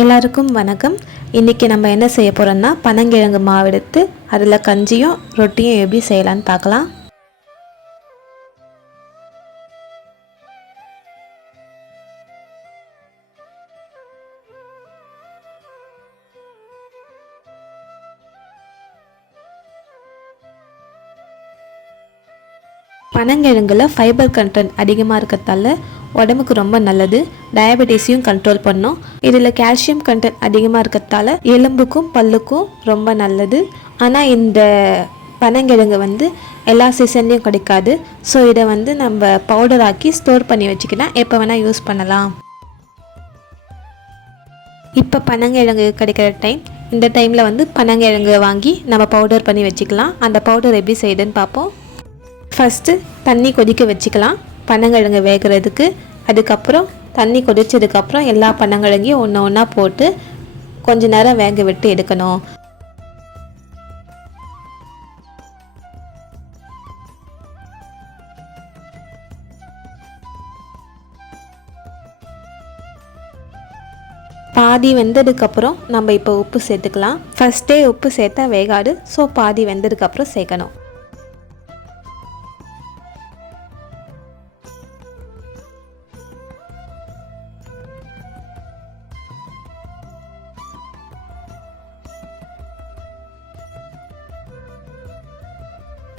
எல்லாருக்கும் வணக்கம். இன்றைக்கி நம்ம என்ன செய்ய போகிறோம்னா பனங்கிழங்கு மாவு எடுத்து அதில் கஞ்சியும் ரொட்டியும் எப்படி செய்யலான்னு பார்க்கலாம். பனங்கிழங்குல ஃபைபர் கண்டென்ட் அதிகமாக இருக்கிறதால உடம்புக்கு ரொம்ப நல்லது. டயபெட்டிஸையும் கண்ட்ரோல் பண்ணும். இதில் கால்சியம் கண்டென்ட் அதிகமாக இருக்கிறதால எலும்புக்கும் பல்லுக்கும் ரொம்ப நல்லது. ஆனால் இந்த பனங்கிழங்கு எல்லா சீசன்லேயும் கிடைக்காது. ஸோ இதை நம்ம பவுடர் ஆக்கி ஸ்டோர் பண்ணி வச்சுக்கிட்டால் எப்போ வேணால் யூஸ் பண்ணலாம். இப்போ பனங்கிழங்கு கிடைக்கிற டைம். இந்த டைமில் பனங்கிழங்கு வாங்கி நம்ம பவுடர் பண்ணி வச்சுக்கலாம். அந்த பவுடர் எப்படி செய்யுதுன்னு பார்ப்போம். ஃபஸ்ட்டு தண்ணி கொதிக்க வச்சுக்கலாம் பனங்கிழங்கு வேகிறதுக்கு. அதுக்கப்புறம் தண்ணி கொதிச்சதுக்கப்புறம் எல்லா பனங்கிழங்கையும் ஒன்று ஒன்றா போட்டு கொஞ்ச நேரம் வேக விட்டு எடுக்கணும். பாதி வெந்ததுக்கப்புறம் நம்ம இப்போ உப்பு சேர்த்துக்கலாம். ஃபஸ்ட்டே உப்பு சேர்த்தா வேகாது. ஸோ பாதி வெந்ததுக்கப்புறம் சேர்க்கணும்.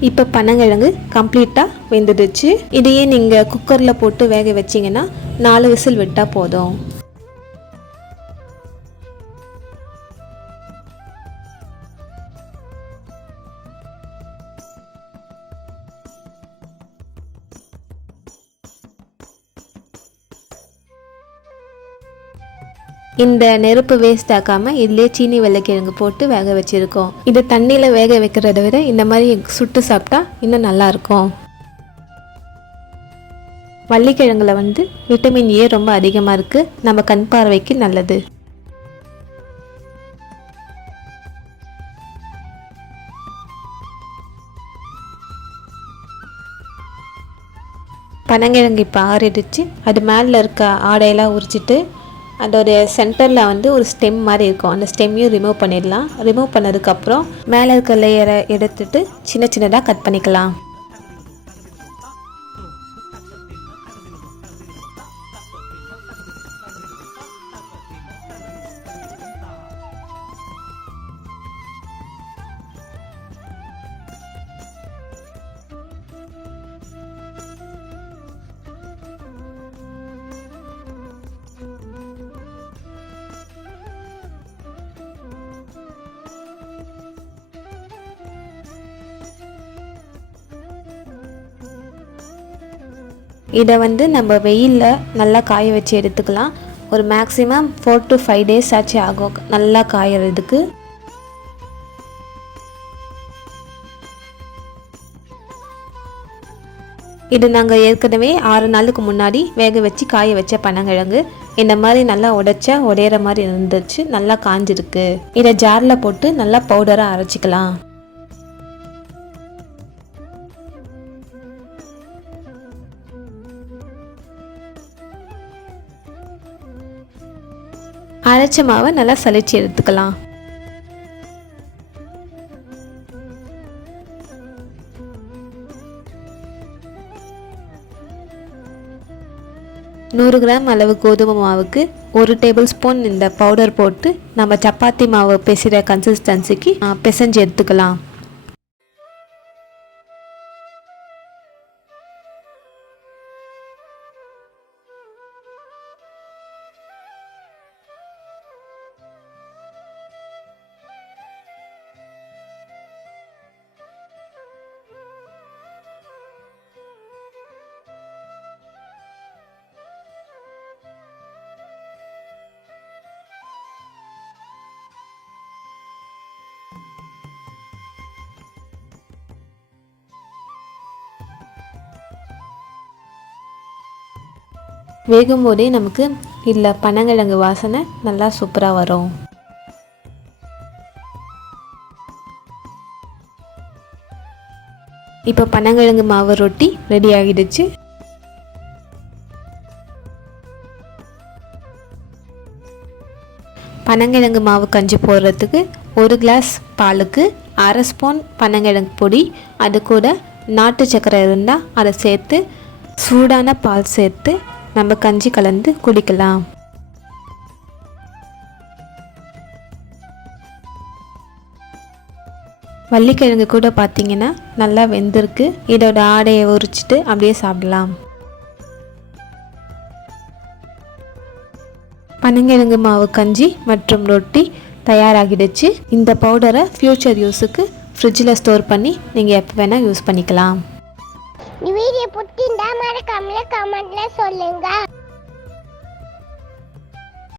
இப்போ பனங்கிழங்கு கம்ப்ளீட்டாக வெந்துடுச்சு. இதையே நீங்கள் குக்கரில் போட்டு வேக வச்சிங்கன்னா 4 விசில் விட்டால் போதும். இந்த நெருப்பு வேஸ்ட் ஆக்காமல் இதிலே சீனி வெள்ளைக்கிழங்கு போட்டு வேக வச்சுருக்கோம். இது தண்ணியில் வேக வைக்கிறத விட இந்த மாதிரி சுட்டு சாப்பிட்டா இன்னும் நல்லாயிருக்கும். வள்ளிக்கிழங்குல விட்டமின் ஏ ரொம்ப அதிகமாக இருக்குது. நம்ம கண் பார்வைக்கு நல்லது. பனங்கிழங்கு இப்போ ஆறிடுச்சு. அது மேலே இருக்க ஆடையெல்லாம் உரிச்சிட்டு அதோட சென்டரில் ஒரு ஸ்டெம் மாதிரி இருக்கும். அந்த ஸ்டெம்மையும் ரிமூவ் பண்ணிடலாம். ரிமூவ் பண்ணதுக்கப்புறம் மேலே இருக்க லேயரை எடுத்துட்டு சின்ன சின்னதாக கட் பண்ணிக்கலாம். இதை நம்ம வெயிலில் நல்லா காய வச்சு எடுத்துக்கலாம். ஒரு மேக்ஸிமம் 4 to 5 days ஆச்சு ஆகும் நல்லா காயறதுக்கு. இது நாங்கள் ஏற்கனவே 6 நாளுக்கு முன்னாடி வேக வச்சு காய வச்ச பனங்கிழங்கு. இந்த மாதிரி நல்லா உடைச்சா உடையிற மாதிரி இருந்துச்சு. நல்லா காஞ்சிருக்கு. இதை ஜாரில் போட்டு நல்லா பவுடராக அரைச்சிக்கலாம். அரைச்ச மாவை நல்லா சலிச்சு எடுத்துக்கலாம். நூறு கிராம் அளவு கோதுமை மாவுக்கு 1 டேபிள் ஸ்பூன் இந்த பவுடர் போட்டு நம்ம சப்பாத்தி மாவு பிசைகிற கன்சிஸ்டன்சிக்கு பிசைஞ்சு எடுத்துக்கலாம். வேகும் போதே நமக்கு இதில் பனங்கிழங்கு வாசனை நல்லா சூப்பராக வரும். இப்போ பனங்கிழங்கு மாவு ரொட்டி ரெடி ஆகிடுச்சு. பனங்கிழங்கு மாவு கஞ்சி போடுறதுக்கு 1 கிளாஸ் பாலுக்கு அரை ஸ்பூன் பனங்கிழங்கு பொடி, அது கூட நாட்டு சக்கரை இருந்தால் அதை சேர்த்து சூடான பால் சேர்த்து நம்ம கஞ்சி கலந்து குடிக்கலாம். வள்ளிக்கிழங்கு கூட பார்த்திங்கன்னா நல்லா வெந்திருக்கு. இதோட ஆடையை உரிச்சிட்டு அப்படியே சாப்பிடலாம். பனங்கிழங்கு மாவு கஞ்சி மற்றும் ரொட்டி தயாராகிடுச்சு. இந்த பவுடரை ஃப்யூச்சர் யூஸுக்கு ஃப்ரிட்ஜில் ஸ்டோர் பண்ணி நீங்கள் எப்போ வேணால் யூஸ் பண்ணிக்கலாம். வீடியோ பிடிச்சிருந்தா மறக்காம கமெண்ட்ல சொல்லுங்க.